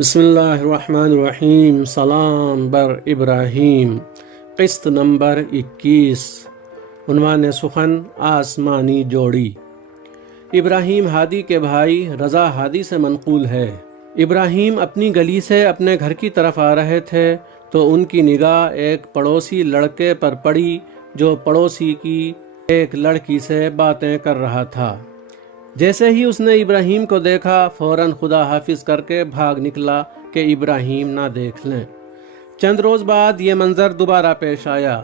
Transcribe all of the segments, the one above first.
بسم اللہ الرحمن الرحیم۔ سلام بر ابراہیم، قسط نمبر 21۔ عنوان سخن آسمانی جوڑی۔ ابراہیم ہادی کے بھائی رضا ہادی سے منقول ہے۔ ابراہیم اپنی گلی سے اپنے گھر کی طرف آ رہے تھے تو ان کی نگاہ ایک پڑوسی لڑکے پر پڑی جو پڑوسی کی ایک لڑکی سے باتیں کر رہا تھا۔ جیسے ہی اس نے ابراہیم کو دیکھا فوراً خدا حافظ کر کے بھاگ نکلا کہ ابراہیم نہ دیکھ لیں۔ چند روز بعد یہ منظر دوبارہ پیش آیا،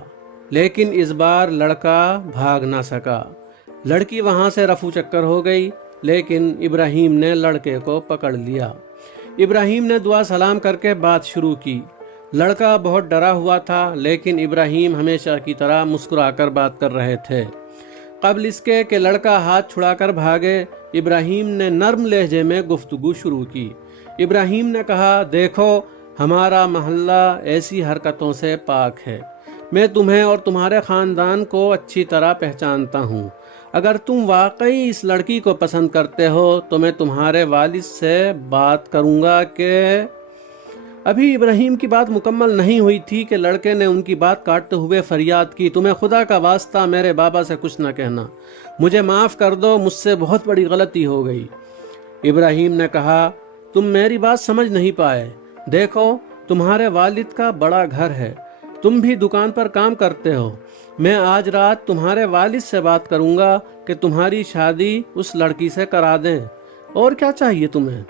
لیکن اس بار لڑکا بھاگ نہ سکا۔ لڑکی وہاں سے رفو چکر ہو گئی، لیکن ابراہیم نے لڑکے کو پکڑ لیا۔ ابراہیم نے دعا سلام کر کے بات شروع کی۔ لڑکا بہت ڈرا ہوا تھا، لیکن ابراہیم ہمیشہ کی طرح مسکرا کر بات کر رہے تھے۔ قبل اس کے کہ لڑکا ہاتھ چھڑا کر بھاگے، ابراہیم نے نرم لہجے میں گفتگو شروع کی۔ ابراہیم نے کہا، دیکھو ہمارا محلہ ایسی حرکتوں سے پاک ہے۔ میں تمہیں اور تمہارے خاندان کو اچھی طرح پہچانتا ہوں۔ اگر تم واقعی اس لڑکی کو پسند کرتے ہو تو میں تمہارے والد سے بات کروں گا کہ… ابھی ابراہیم کی بات مکمل نہیں ہوئی تھی کہ لڑکے نے ان کی بات کاٹتے ہوئے فریاد کی، تمہیں خدا کا واسطہ میرے بابا سے کچھ نہ کہنا، مجھے معاف کر دو، مجھ سے بہت بڑی غلطی ہو گئی۔ ابراہیم نے کہا، تم میری بات سمجھ نہیں پائے۔ دیکھو تمہارے والد کا بڑا گھر ہے، تم بھی دکان پر کام کرتے ہو۔ میں آج رات تمہارے والد سے بات کروں گا کہ تمہاری شادی اس لڑکی سے کرا دیں۔ اور کیا چاہیے تمہیں؟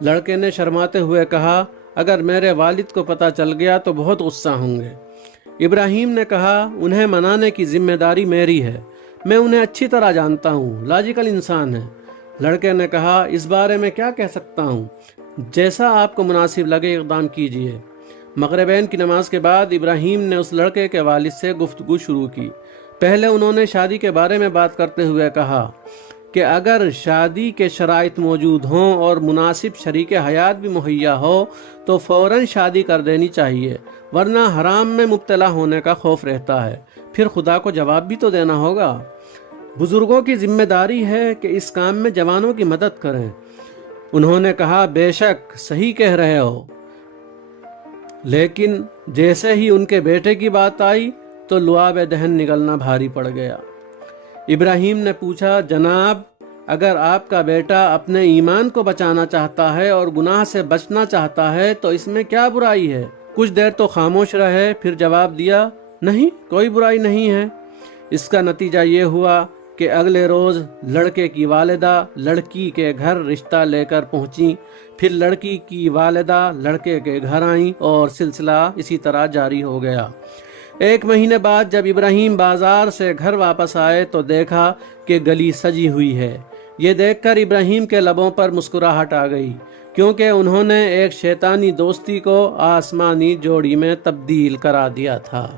لڑکے نے شرماتے ہوئے کہا، اگر میرے والد کو پتہ چل گیا تو بہت غصہ ہوں گے۔ ابراہیم نے کہا، انہیں منانے کی ذمہ داری میری ہے، میں انہیں اچھی طرح جانتا ہوں، لاجیکل انسان ہے۔ لڑکے نے کہا، اس بارے میں کیا کہہ سکتا ہوں، جیسا آپ کو مناسب لگے اقدام کیجیے۔ مغربین کی نماز کے بعد ابراہیم نے اس لڑکے کے والد سے گفتگو شروع کی۔ پہلے انہوں نے شادی کے بارے میں بات کرتے ہوئے کہا کہ اگر شادی کے شرائط موجود ہوں اور مناسب شریک حیات بھی مہیا ہو تو فوراً شادی کر دینی چاہیے، ورنہ حرام میں مبتلا ہونے کا خوف رہتا ہے، پھر خدا کو جواب بھی تو دینا ہوگا۔ بزرگوں کی ذمہ داری ہے کہ اس کام میں جوانوں کی مدد کریں۔ انہوں نے کہا، بے شک صحیح کہہ رہے ہو، لیکن جیسے ہی ان کے بیٹے کی بات آئی تو لعاب دہن نگلنا بھاری پڑ گیا۔ ابراہیم نے پوچھا، جناب اگر آپ کا بیٹا اپنے ایمان کو بچانا چاہتا ہے اور گناہ سے بچنا چاہتا ہے تو اس میں کیا برائی ہے؟ کچھ دیر تو خاموش رہے، پھر جواب دیا، نہیں کوئی برائی نہیں ہے۔ اس کا نتیجہ یہ ہوا کہ اگلے روز لڑکے کی والدہ لڑکی کے گھر رشتہ لے کر پہنچیں، پھر لڑکی کی والدہ لڑکے کے گھر آئیں اور سلسلہ اسی طرح جاری ہو گیا۔ ایک مہینے بعد جب ابراہیم بازار سے گھر واپس آئے تو دیکھا کہ گلی سجی ہوئی ہے۔ یہ دیکھ کر ابراہیم کے لبوں پر مسکراہٹ آ گئی، کیونکہ انہوں نے ایک شیطانی دوستی کو آسمانی جوڑی میں تبدیل کرا دیا تھا۔